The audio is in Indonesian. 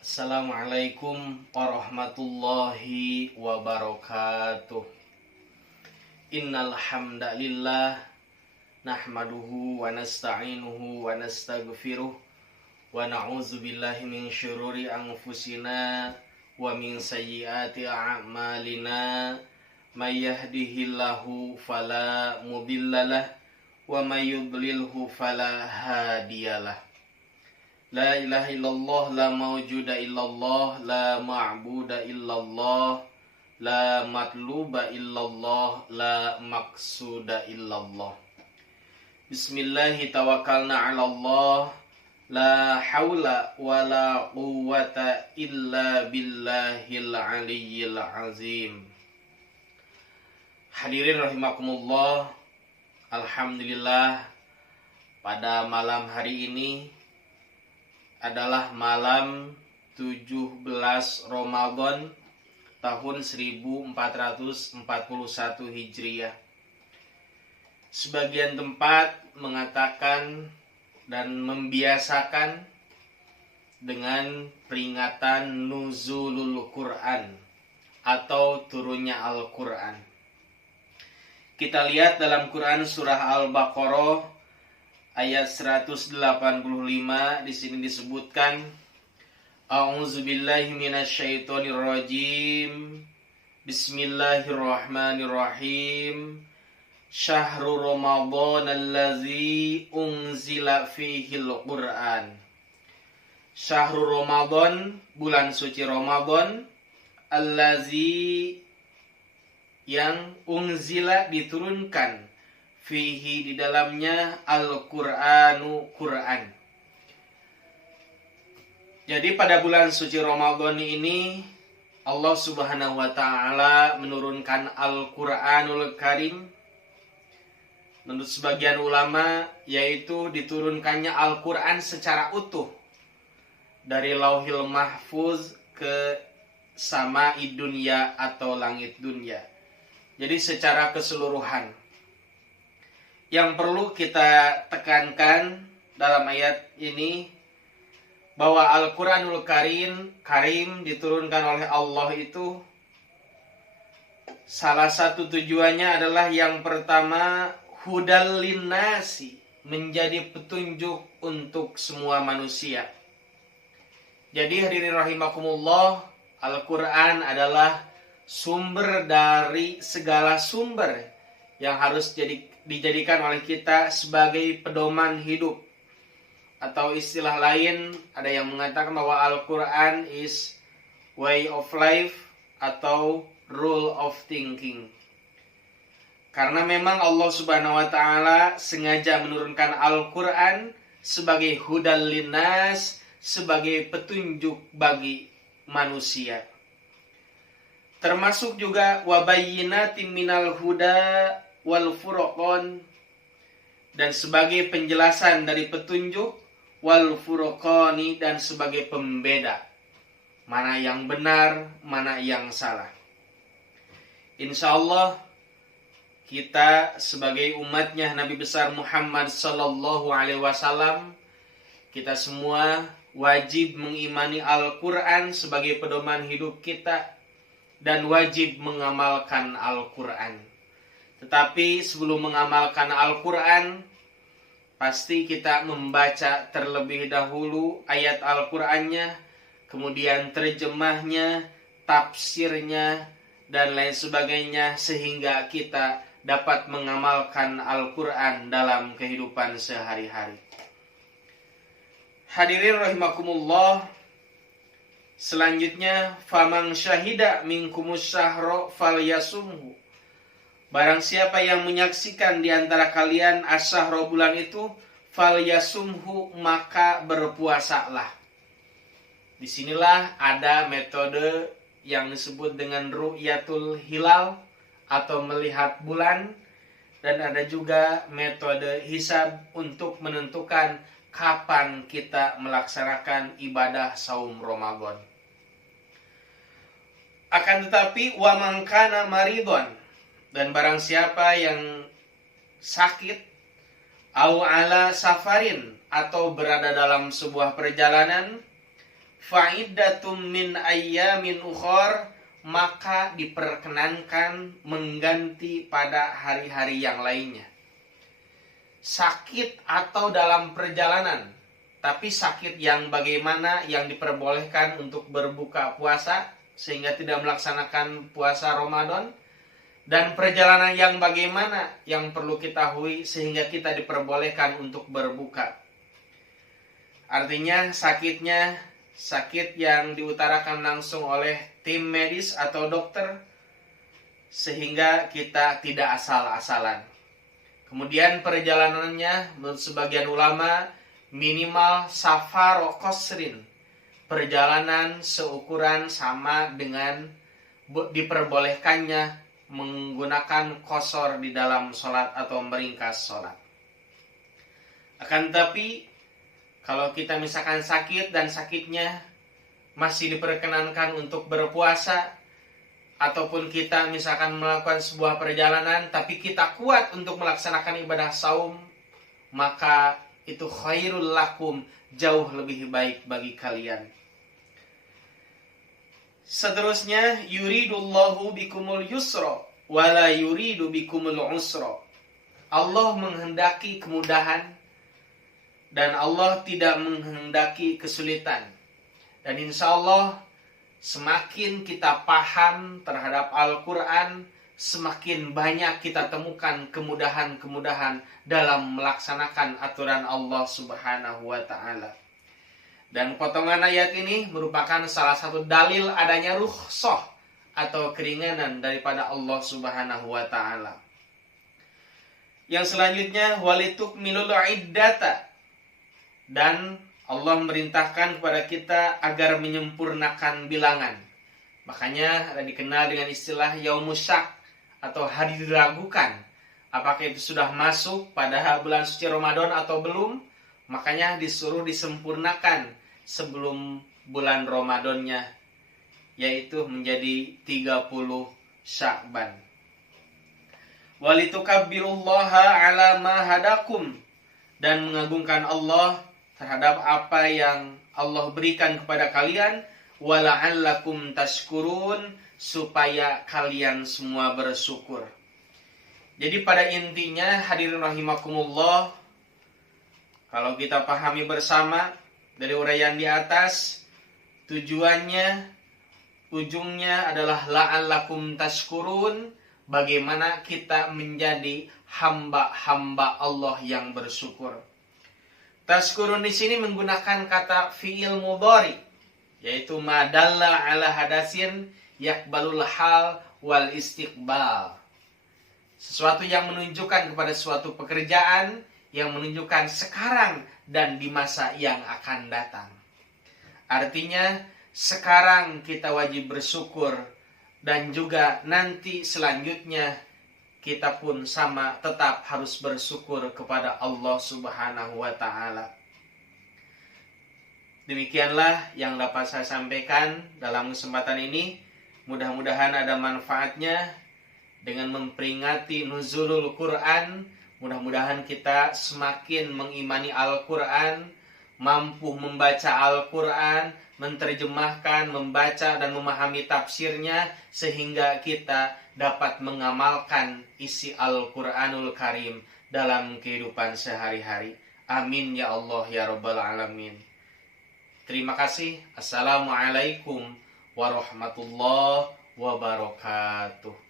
Assalamualaikum warahmatullahi wabarakatuh. Innal hamdalillah nahmaduhu wa nasta'inuhu wa nastaghfiruh wa na'udzu billahi min syururi anfusina wa min sayyiati a'malina. May yahdihillahu fala mudhillalah wa may yudlilhu fala hadiyalah. La ilaha illallah, la mawjuda illallah, la ma'buda illallah, la matluba illallah, la maqsuda illallah. Bismillahi tawakkalna ala Allah, la hawla wa la quwwata illa billahil aliyyil azim. Hadirin rahimakumullah, alhamdulillah pada malam hari ini adalah malam 17 Ramadan tahun 1441 Hijriah. Sebagian tempat mengatakan dan membiasakan dengan peringatan Nuzulul Quran atau turunnya Al-Quran. Kita lihat dalam Quran surah Al-Baqarah ayat 185 di sini disebutkan A'udzubillahi minasyaitonirrajim. Bismillahirrahmanirrahim. Syahrul Ramadan allazi unzila fihil Qur'an. Syahrul Ramadan, bulan suci Ramadan, allazi yang unzila diturunkan fihi di dalamnya Al-Qur'anu Quran. Jadi pada bulan suci Ramadan ini Allah Subhanahu wa taala menurunkan Al-Qur'anul Karim. Menurut sebagian ulama yaitu diturunkannya Al-Qur'an secara utuh dari Lauhil Mahfuz ke Sama'id Dunya atau langit dunia. Jadi secara keseluruhan. Yang perlu kita tekankan dalam ayat ini bahwa Al-Quranul Karim diturunkan oleh Allah itu salah satu tujuannya adalah yang pertama hudal linnasi, menjadi petunjuk untuk semua manusia. Jadi hadirin rahimakumullah, Al-Quran adalah sumber dari segala sumber yang harus dijadikan oleh kita sebagai pedoman hidup. Atau istilah lain, ada yang mengatakan bahwa Al-Quran is way of life atau rule of thinking. Karena memang Allah Subhanahu wa taala sengaja menurunkan Al-Quran sebagai hudal linnas, sebagai petunjuk bagi manusia. Termasuk juga wabayyinatin minal huda wal furqan, dan sebagai penjelasan dari petunjuk, wal furqani, dan sebagai pembeda mana yang benar, mana yang salah. Insyaallah kita sebagai umatnya Nabi besar Muhammad sallallahu alaihi wasallam, kita semua wajib mengimani Al-Quran sebagai pedoman hidup kita dan wajib mengamalkan Al-Quran. Tetapi sebelum mengamalkan Al-Quran, pasti kita membaca terlebih dahulu ayat Al-Qurannya, kemudian terjemahnya, tafsirnya, dan lain sebagainya, sehingga kita dapat mengamalkan Al-Quran dalam kehidupan sehari-hari. Hadirin rahimakumullah, selanjutnya faman syahida minkumus syahra falyasumhu. Barang siapa yang menyaksikan di antara kalian asyahra, bulan itu, falyasumhu, maka berpuasalah. Disinilah ada metode yang disebut dengan ru'yatul hilal atau melihat bulan, dan ada juga metode hisab untuk menentukan kapan kita melaksanakan ibadah saum Ramadan. Akan tetapi wa man kana maridon, dan barang siapa yang sakit, au ala safarin, atau berada dalam sebuah perjalanan, fa'iddatum min ayyamin ukhar, maka diperkenankan mengganti pada hari-hari yang lainnya. Sakit atau dalam perjalanan, tapi sakit yang bagaimana yang diperbolehkan untuk berbuka puasa sehingga tidak melaksanakan puasa Ramadan, dan perjalanan yang bagaimana yang perlu kita ketahui sehingga kita diperbolehkan untuk berbuka. Artinya sakitnya sakit yang diutarakan langsung oleh tim medis atau dokter sehingga kita tidak asal-asalan. Kemudian perjalanannya menurut sebagian ulama minimal safar qasrin, perjalanan seukuran sama dengan diperbolehkannya menggunakan qasar di dalam sholat atau meringkas sholat. Akan tetapi kalau kita misalkan sakit dan sakitnya masih diperkenankan untuk berpuasa, ataupun kita misalkan melakukan sebuah perjalanan tapi kita kuat untuk melaksanakan ibadah saum, maka itu khairul lakum, jauh lebih baik bagi kalian. Seterusnya, yuridullahu bikumul yusra wala yuridu bikumul usra. Allah menghendaki kemudahan dan Allah tidak menghendaki kesulitan. Dan insya Allah semakin kita paham terhadap Al-Quran, semakin banyak kita temukan kemudahan-kemudahan dalam melaksanakan aturan Allah Subhanahu wa Ta'ala. Dan potongan ayat ini merupakan salah satu dalil adanya rukhsah atau keringanan daripada Allah Subhanahu wa Ta'ala. Yang selanjutnya, walitukmilul iddata, dan Allah merintahkan kepada kita agar menyempurnakan bilangan. Makanya ada dikenal dengan istilah Yaumus Syak atau hari diragukan. Apakah itu sudah masuk pada bulan suci Ramadan atau belum? Makanya disuruh disempurnakan sebelum bulan Ramadannya, yaitu menjadi 30 Sya'ban. Walitukabbirullaha ala ma hadakum, dan mengagungkan Allah terhadap apa yang Allah berikan kepada kalian, wala'allakum tashkurun, supaya kalian semua bersyukur. Jadi pada intinya hadirin rahimakumullah, kalau kita pahami bersama dari uraian di atas, tujuannya, ujungnya adalah la'allakum tashkurun, bagaimana kita menjadi hamba-hamba Allah yang bersyukur. Tashkurun di sini menggunakan kata fi'il mudhari, yaitu madalla ala hadasin yakbalul hal wal istiqbal. Sesuatu yang menunjukkan kepada suatu pekerjaan yang menunjukkan sekarang dan di masa yang akan datang. Artinya sekarang kita wajib bersyukur, dan juga nanti selanjutnya kita pun sama tetap harus bersyukur kepada Allah Subhanahu wa Ta'ala. Demikianlah yang dapat saya sampaikan dalam kesempatan ini. Mudah-mudahan ada manfaatnya dengan memperingati nuzulul Quran. Mudah-mudahan kita semakin mengimani Al-Quran, mampu membaca Al-Quran, menerjemahkan, membaca dan memahami tafsirnya, sehingga kita dapat mengamalkan isi Al-Quranul Karim dalam kehidupan sehari-hari. Amin ya Allah ya Rabbal Alamin. Terima kasih. Assalamualaikum warahmatullahi wabarakatuh.